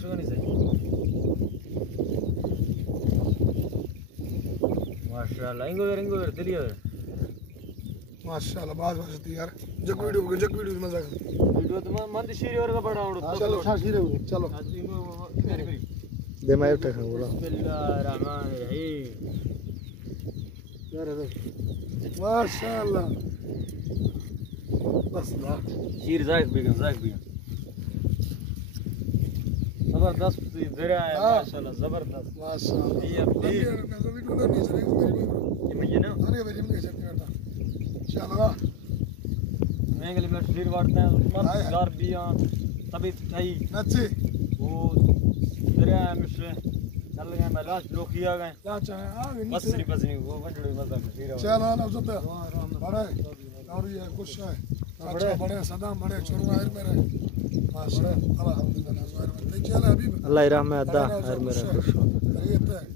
sugar नहीं सही माशाल्लाह इंगो दिलियो माशाल्लाह बात वास्ते यार जग वीडियो मजा कर वीडियो तो मन शीरी और का बड़ा उड़ चलो शीरे चलो दे मैं उठा बोला बिस्मिल्लाहिर्रहमानिर्रहीम यार माशाल्लाह बस ना शीर जायक बेगम जबरदस्त दरिया है माशाल्लाह जबरदस्त माशाल्लाह ये मुझे ना अरे भाई मुझे चलते करता चलो मेंगली में शीर वाटते हैं मत घर भी तभी थई नच्चे वो दरिया में से चल गए मैं लास्ट लोग किया गए क्या चाहे बस नहीं वो वंडड़ी मजा कर शीर चलो ना उठते बड़े और ये कुछ है अच्छा बड़े सदाम बड़े चुनवा है मेरे माशाल्लाह अल्हम्दुलिल्लाह ज़ाहिर में चल हबीब अल्लाह रहमत अदा हर मेरा खुश हो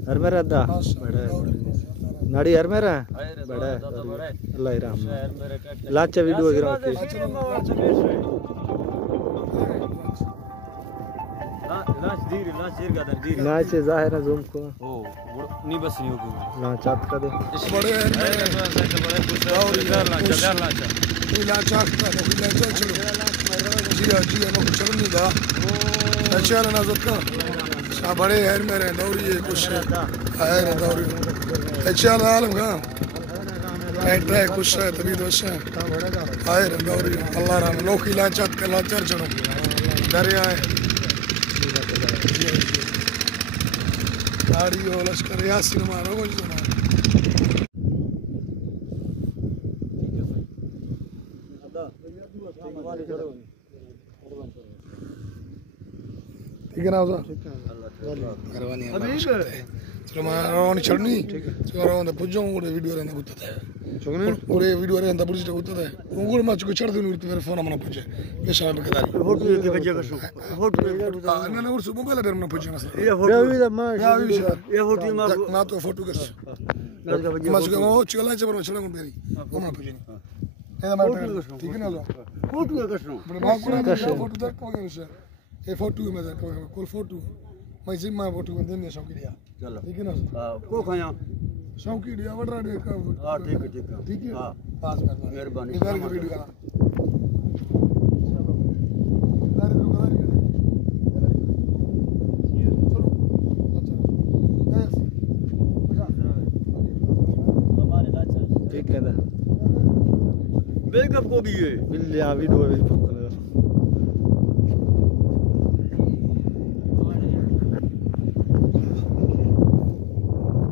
हर मेरा अदा बड़ा नाड़ी हर मेरा बड़ा अल्लाह रहमत लाचा वीडियो गिरा के लाच से जाहिर है जूम को ओ नहीं बस नहीं होगी ना चाट का दे बड़े लाचा जी नो चलो नहीं था अच्छा ना ज़का बड़े यार मेरे दौरी है कुछ है दौरी अच्छा आलम का है कुछ है तभी दोस्त है दौरी अल्लाह राम नौकी लाचा चलो दरिया है गाड़ी और लश्कर यासीन मारो कुछ सुना ठीक है ना मेहरबानी चलो मैं रवानी चढ़नी चलो रवाना पुज्जो और वीडियो रहना बुतता है और वीडियो रहना बुझ तो बुतता है उंगल में चढ़ दूं मेरे फोन में ना पुज्जे पेशा में कदारी फोटो के बजे का फोटो ना ना और मोबाइल पर ना पुज्जे मसला ये फोटो ये फोटो ना तो फोटो कर मसला वो चला चबर चला कौन तेरी वो ना पुज्जे ठीक है ना फोटो का कसो फोटो तक को ये फोटो में कॉल फोटो मैं जिम्मा फोटो में देने शौकी दिया चलो ठीक है ना को खाया शौकी दिया वडरा दे का हां ठीक है ठीक है हां पास मेहरबानी इधर की वीडियो चलो दारी दो गाड़ी ठीक है ना बेकअप को भी है बिल्ली वीडियो भी